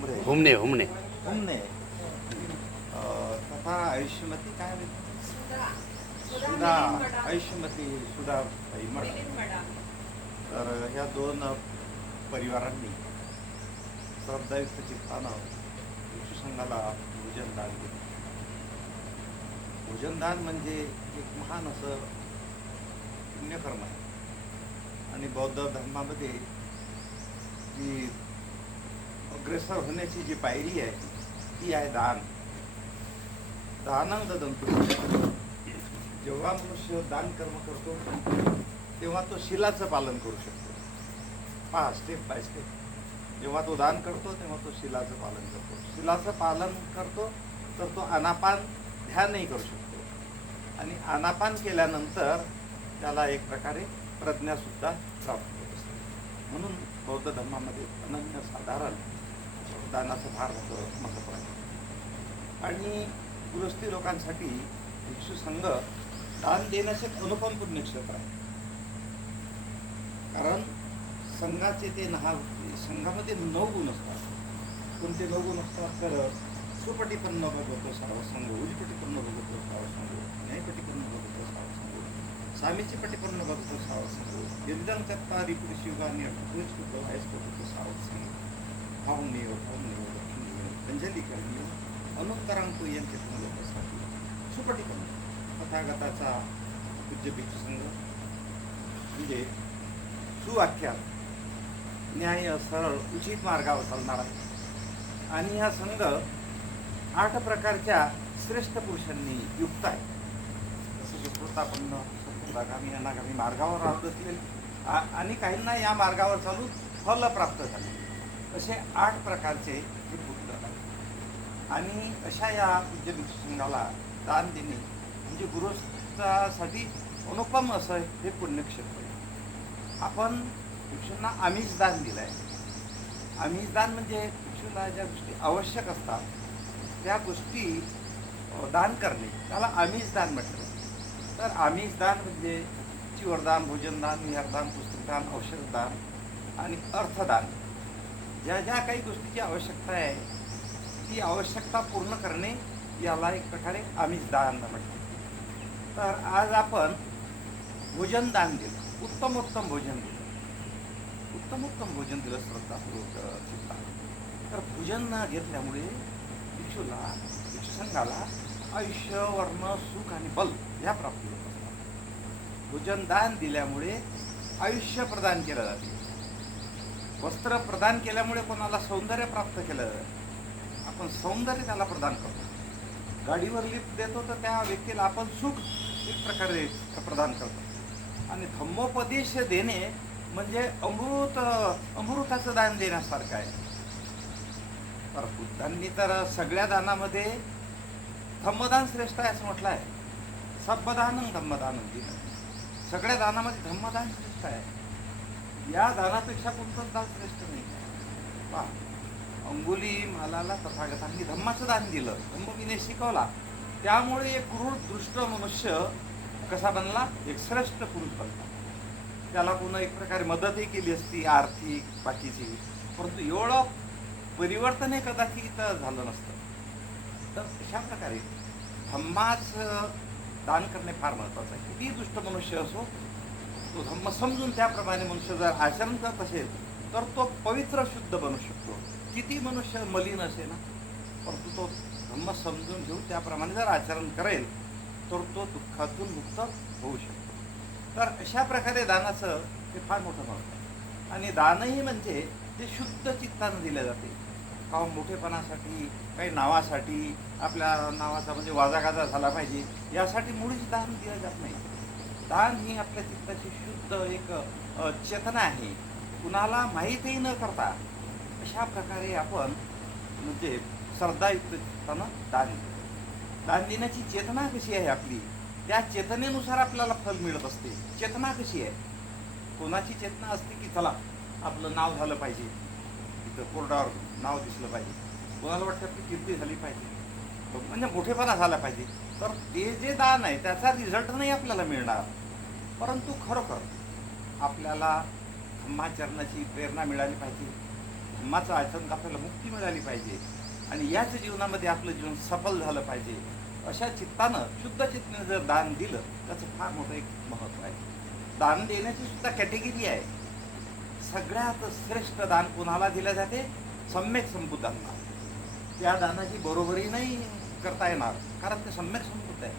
ठोंबरे हुमणे हुमणे हुमणे अं, तथा आयुष्यमती काय? सुधा आयुष्यमती सुधा मठ तर ह्या दोन परिवारांनी श्रद्धायुक्त चित्तानं संघाला भोजनदान दिलं भोजनदान म्हणजे एक महान असं पुण्यकर्म आहे. आणि बौद्ध धर्मामध्ये जी अग्रेसर होण्याची जी पायरी आहे ती आहे दान. दानं ददंतु जेव्हा मनुष्य दान कर्म करतो तेव्हा तो शिलाचं पालन करू शकतो. पहा स्टेप बाय स्टेप जेव्हा तो दान करतो तेव्हा तो शिलाचं पालन करतो. शिलाचं पालन करतो तर तो अनापान ध्यानही करू शकतो. आणि अनापान केल्यानंतर त्याला एक प्रकारे प्रज्ञासुद्धा प्राप्त होत असते. म्हणून बौद्ध धर्मामध्ये अनन्य साधारण दानाचं फार मोठं महत्त्व आहे आणि गृहस्थी लोकांसाठी भिक्षू संघ दान देण्याचे एक अनुपम पुण्यक्षेत्र आहे. कारण संघाचे ते नहा संघामध्ये नऊ गुण असतात. कोणते नऊ गुण असतात? तर सुपटीपन्न भगवतो सावसंग उजपटीपन्न भगवतो सावसंग न्यायपटीपन्न भगवतो सावसंग सामीची पटीपन्न भगवतो सावसंग निर्धन करता पुरुषयुगानी अठ्ठोज वयस भगवतो सावसंग भावनेव भावनेव लक्ष्मीव अंजली करणीय अनुत्तरांक यांचे लोकांसाठी सुपटीपन्न तथागताचा पूज्य संघ म्हणजे सुवाख्यात न्याय सरळ उचित मार्गावर चालणार आहे आणि हा संघ आठ प्रकारच्या श्रेष्ठ पुरुषांनी युक्त आहे जसं सुकृतापन्न सत्कृतागामी अनागामी मार्गावर राहत असलेले आ- आणि काहींना या मार्गावर चालून फल प्राप्त झाले असे आठ प्रकारचे हे पुत्र आहे आणि अशा या पूज्य संघाला दान देणे म्हणजे गुरुस्थासाठी अनुपम असं हे पुण्यक्षेत्र आहे. आपण भिक्षूंना आमिष दान दिलं आहे आमिष दान म्हणजे भिक्षूला ज्या गोष्टी आवश्यक असतात त्या गोष्टी दान करणे. त्याला आमिष दान म्हटलं तर आमिष दान म्हणजे चिवरदान भोजनदान विहारदान पुस्तकदान औषधदान आणि अर्थदान. ज्या ज्या काही गोष्टीची आवश्यकता आहे ती आवश्यकता पूर्ण करणे याला एक प्रकारे आम्हीच दान म्हटलं तर आज आपण भोजन दान दिलं उत्तम उत्तम भोजन दिलं. उत्तम उत्तम भोजन दिलं श्रद्धापूर्वक चित्तानं. तर भोजन न घेतल्यामुळे भिक्षूला भिक्षुसंघाला आयुष्य वर्ण सुख आणि बल ह्या प्राप्ती होत असतात. भोजन दान दिल्यामुळे आयुष्य प्रदान केलं जाते. वस्त्र प्रदान केल्यामुळे कोणाला सौंदर्य प्राप्त केलं आपण सौंदर्य त्याला प्रदान करतो. गाडीवर लिफ्ट देतो तर त्या व्यक्तीला आपण सुख एक प्रकारे प्रदान करतो. आणि धम्मोपदेश देणे म्हणजे अमृत अमृताचं दान देण्यासारखं आहे. तर बुद्धांनी तर सगळ्या दानामध्ये धम्मदान श्रेष्ठ आहे असं म्हटलं आहे सबदानं धम्मदानं दिलं सगळ्या दानामध्ये धम्मदान श्रेष्ठ आहे. या दानापेक्षा कोणतंच दान श्रेष्ठ नाही? पा अंगुली मालाला तथागतांनी धम्माचं दान दिलं. धम्मविने शिकवला. त्यामुळे एक क्रूर दृष्ट मनुष्य कसा बनला? एक श्रेष्ठ पुरुष बनला. त्याला पुन्हा एक प्रकारे मदतही केली असती आर्थिक बाकीची. परंतु एवढं परिवर्तन हे कदाचित झालं नसतं. तर अशा प्रकारे धम्माच दान करणे फार महत्त्वाचं आहे. किती दुष्ट मनुष्य असो तो धम्म समजून त्याप्रमाणे मनुष्य जर आचरण करत असेल तर तो पवित्र शुद्ध बनू शकतो. किती मनुष्य मलिन असे ना? परंतु तो धम्म समजून घेऊन त्याप्रमाणे जर आचरण करेल तर तो दुःखातून मुक्त होऊ शकतो. तर अशा प्रकारे दानाचं हे फार मोठं महत्त्व आहे. आणि दानही म्हणजे ते शुद्ध चित्तानं दिले जाते. का मोठेपणासाठी काही नावासाठी आपल्या नावाचा म्हणजे वाजागाजा झाला पाहिजे यासाठी मुळीच दान दिलं जात नाही. दान ही आपल्या चित्ताची शुद्ध एक चेतना आहे. कुणाला माहीतही न करता अशा प्रकारे आपण म्हणजे श्रद्धायुक्त चित्तानं दान देतो. दान देण्याची चेतना कशी आहे आपली? त्या चेतनेनुसार आपल्याला फल मिळत असते. चेतना कशी आहे? कोणाची चेतना असते की चला आपलं नाव झालं पाहिजे. तिथं कोरडावर नाव दिसलं पाहिजे. कोणाला वाटतं आपली कीर्ती झाली पाहिजे? म्हणजे मोठेपणा झाला पाहिजे. तर ते जे दान आहे त्याचा रिझल्ट नाही आपल्याला मिळणार. परंतु खरोखर आपल्याला धम्माचरणाची प्रेरणा मिळाली पाहिजे. धम्माचं आचरण आपल्याला मुक्ती मिळाली पाहिजे. आणि याच जीवनामध्ये आपलं जीवन सफल झालं पाहिजे. अशा चित्तानं शुद्ध चित्तानं जर दान दिलं त्याचं फार मोठं एक महत्त्व आहे. दान देण्याची सुद्धा कॅटेगरी आहे. सगळ्यात श्रेष्ठ दान कोणाला दिलं जाते? सम्यक संबुद्धांना. त्या दानाची बरोबरी नाही करता येणार कारण ते सम्यक संबुद्ध आहे.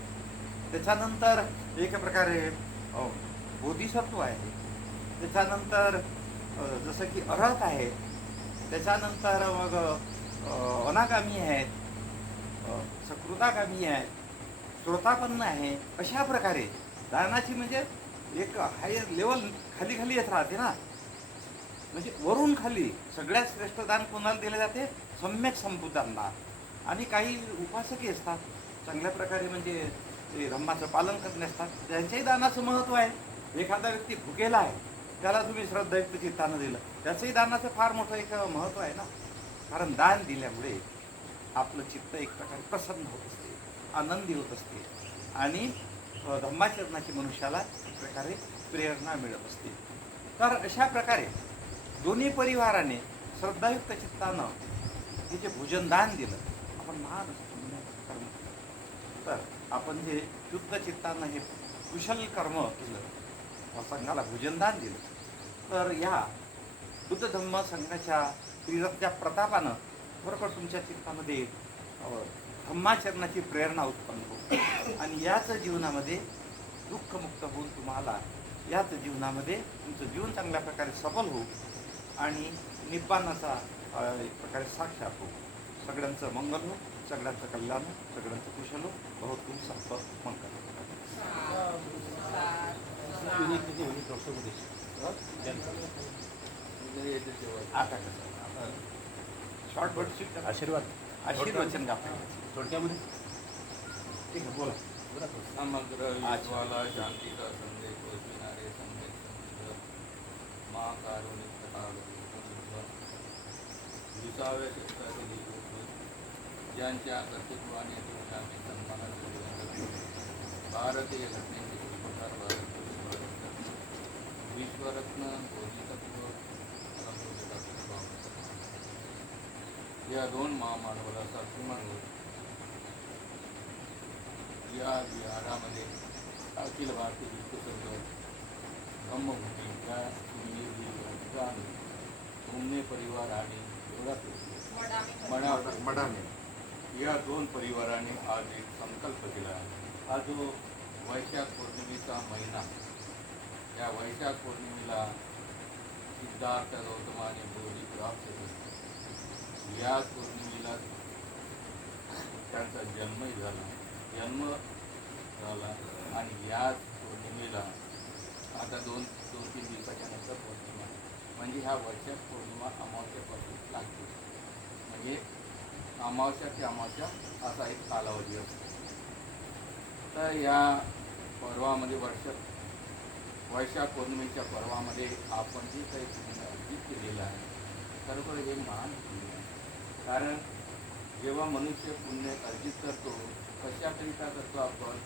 त्याच्यानंतर एक प्रकारे हो, बोधिसत्व आहे. त्याच्यानंतर जसं की अरहत आहे त्याच्यानंतर मग अनागामी आहेत सकृतागामी आहेत श्रोतापन्न आहे अशा प्रकारे. दानाची म्हणजे एक हायर लेवल खाली खाली येत राहते ना. म्हणजे वरून खाली सगळ्यात श्रेष्ठ दान कोणाला दिले जाते? सम्यक संबुद्धांना आणि काही उपासकही असतात. चांगल्या प्रकारे म्हणजे ते पालन करणे असतात त्यांच्याही दानाचं महत्त्व आहे. एखादा व्यक्ती भुकेला आहे त्याला तुम्ही श्रद्धायुक्त चित्तानं दिलं. त्याचंही दानाचं फार मोठं एक महत्त्व आहे ना. कारण दान दिल्यामुळे आपलं चित्त एक प्रकारे प्रसन्न होत असते आनंदी होत असते. आणि धम्माचरणाची मनुष्याला एक प्रकारे प्रेरणा मिळत असते. तर अशा प्रकारे दोन्ही परिवाराने श्रद्धायुक्त चित्तानं हे जे भोजनदान दिलं आपण महान कर्म. केलं. तर आपण जे शुद्ध चित्तानं हे कुशल कर्म केलं संघाला भोजनदान दिलं. तर या बुद्ध धम्म संघाच्या त्रिरत्या प्रतापानं खरोखर तुमच्या चित्तामध्ये धम्माचरणाची प्रेरणा उत्पन्न होते. आणि याच जीवनामध्ये दुःखमुक्त होऊन तुम्हाला याच जीवनामध्ये तुमचं जीवन चांगल्या प्रकारे सफल होऊ आणि निब्बाणाचा एक प्रकारे साक्षात हो सगळ्यांचं मंगल हो सगळ्यांचं कल्याण सगळ्यांचं कुशल हो बहुत खूप संप मंगल. शॉर्ट वर्ड शिफ्ट आशीर्वाद. आशीर्वचन का थोडक्यामध्ये? ठीक आहे बोला. समग्र. विश्वाला शांतीचा संदेश पोचविणारे संदेश समुद्र महाकारुणिक ज्यांच्या कर्तृत्वाने जीवन जगलो. भारतीय घटनेचे पुरस्कार भारत विश्वरत्न बोधिसत्व या दोन महामानवाला साक्षीमान होत या विहारामध्ये अखिल भारतीय विश्वसंघ ब्रह्मभूमी या घुमणे परिवार आणि एवढा मडा मडाने या दोन परिवाराने आज एक संकल्प केला हा जो वैशाख पौर्णिमेचा महिना या वैशाख पौर्णिमेला सिद्धार्थ गौतम आणि बोधी प्राप्त झाले. पौर्णिमेला त्यांचा जन्मही झाला. जन्म झाला आणि या पौर्णिमेला आता दोन दोन तीन दिवसाच्या नंतर पौर्णिमा म्हणजे ह्या वैशाख पौर्णिमा अमावस्यापासून लागते. म्हणजे अमावस्या ते अमावस्या असा एक कालावधी असतो. तर या पर्वामध्ये वर्ष वैशाख पौर्णिमेच्या पर्वामध्ये आपण जे काही पुण्य अर्जित केलेलं आहे खरोखर हे महान पुण्य आहे. कारण जेव्हा मनुष्य पुण्य अर्जित करतो कशाकरिता करतो आपण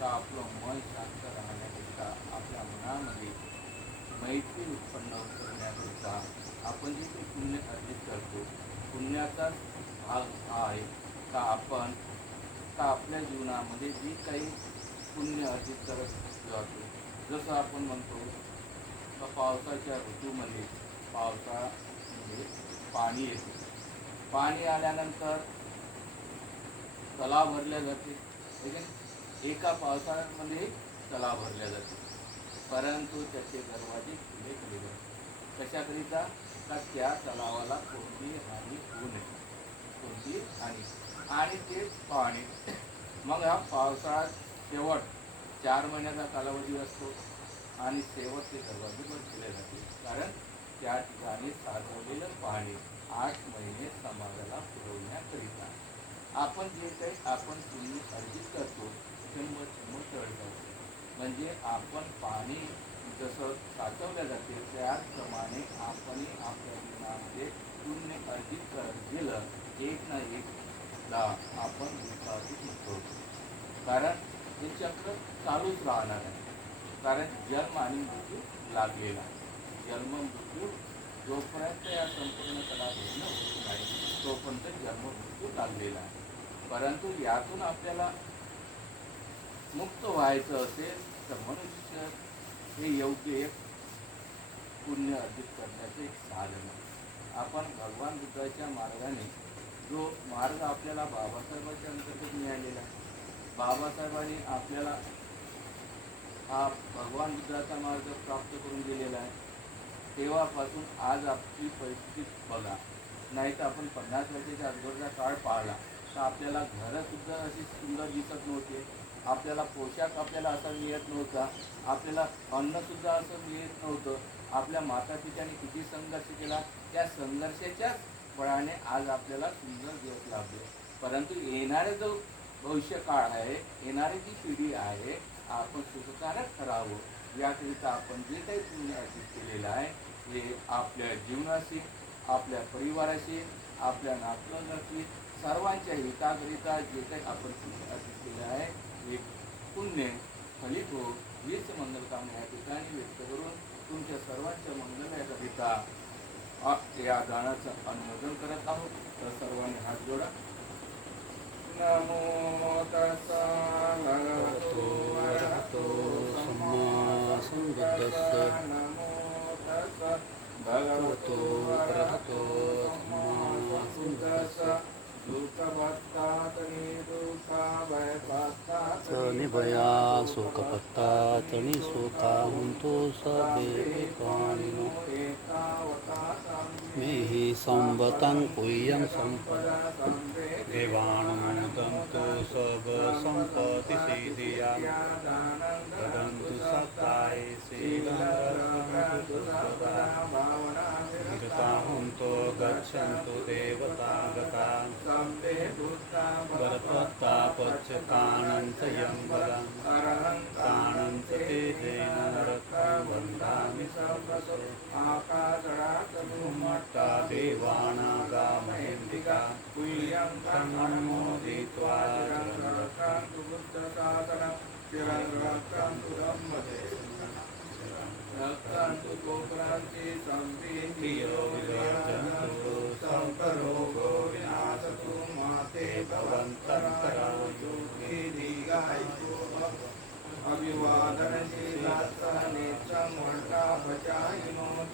का आपलं मन शांत राहण्याकरिता आपल्या मनामध्ये मैत्री उत्पन्न करण्याकरिता आपण जे काही पुण्य अर्जित करतो पुण्याचा भाग आहे. का आपण का आपल्या जीवनामध्ये जी काही पुण्य अर्जित करत जातो जसं आपण म्हणतो का पावसाच्या ऋतूमध्ये पावसामध्ये पाणी येते. पाणी आल्यानंतर तलाव भरल्या जाते. एका पावसाळ्यामध्ये तलाव भरल्या जाते. परंतु त्याचे दरवाजे खुले केले जातात. कशाकरिता? का त्या तलावाला कोणती हानी होऊ नये. कोणतीही हानी आणि ते पाणी. मग हा पावसाळ्यात शेवट चार महिन्याचा कालावधी असतो. आणि शेवट ते दरवाजे बंद केले जाते. कारण त्या ठिकाणी साठवलेलं पाणी आठ महिने समाजाला पुरवण्याकरिता. आपण जे काही आपण तुम्ही अर्जित करतो ते मग मग म्हणजे आपण पाणी जसं साठवलं जाते त्याचप्रमाणे आपणही आपल्या जीवनामध्ये पुण्य अर्जित करत गेलं एक ना एकदा आपण विश्वासित होतो कारण हे चक्र चालूच राहणार आहे. कारण जन्म आणि मृत्यू लागलेला जन्म मृत्यू जोपर्यंत या संपूर्ण कला पूर्ण होत नाही तोपर्यंत लागलेला आहे. परंतु यातून आपल्याला मुक्त व्हायचं असेल तर मनुष्य हे योग्य एक पुण्य अर्जित करण्याचं एक साधन आहे. आपण भगवान बुद्धाच्या मार्गाने जो मार्ग आपल्याला बाबासाहेबांच्या अंतर्गत मिळालेला आहे. बाबासाहेबांनी आपल्याला हा भगवान बुद्धाचा मार्ग प्राप्त करून दिलेला आहे. तेव्हापासून आज आपली परिस्थिती बघा. नाही तर आपण पन्नास वर्षाच्या अगोदरचा काळ पाळला तर आपल्याला घरंसुद्धा अशी सुंदर दिसत नव्हते. आपल्याला पोशाख आपल्याला असा मिळत नव्हता. आपल्याला अन्नसुद्धा असं मिळत नव्हतं. आपल्या माता पित्याने किती संघर्ष केला? त्या संघर्षाच्याच फळाने आज आपल्याला सुंदर दिवस लाभले. परंतु येणारे जो भविष्य काळ आहे येणारी जी पिढी आहे आपण सुखकारक करावं याकरिता आपण जे काही पुण्य अर्जित केलेलं आहे हे आपल्या जीवनाशी आपल्या परिवाराशी आपल्या नातलगाशी सर्वांच्या हिताकरिता जे काही आपण पुण्य अर्जित केलं आहे हे पुण्य फलित हो. हीच मंगलकामना या ठिकाणी व्यक्त करून तुमच्या सर्वांच्या मंगलाकरिता या गाण्याचं अनुमोदन करत आहोत. तर सर्वांनी हात जोडा. नमो तस्सा भगवतो अरहतो सम्मा सम्बुद्धस्स नमो तस्सा भगवतो अरहतो सम्मा सम्बुद्धस्स दुःखभक्तातनि दुःखाभयभक्तातनि निभया शोकपत्ता तणी शोका हुंतो सदेवानिनो मे हि संवतं कुह्यं सम्पद देवानुमोदन्तु सब सम्पत्ति सिद्धिया। ददन्तु सत्ताय शीलता हुंतो गच्छन्तु देवतागता गणपत्ता पच्चकाणञ्च यं बलं। माते भवन्तरन्तरा योगी दीर्घायुः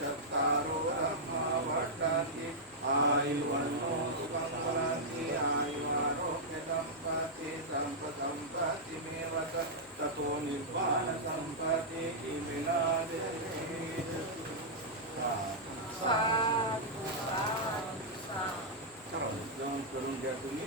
चत्तारो ब्रह्मा वट्टान्ति आयुर्वन्नो सुखं वदन्ति आयुरारोग्यसम्पत्ति सम्पसम्पत्तिमेव ततो जाऊन करून घ्या तुम्ही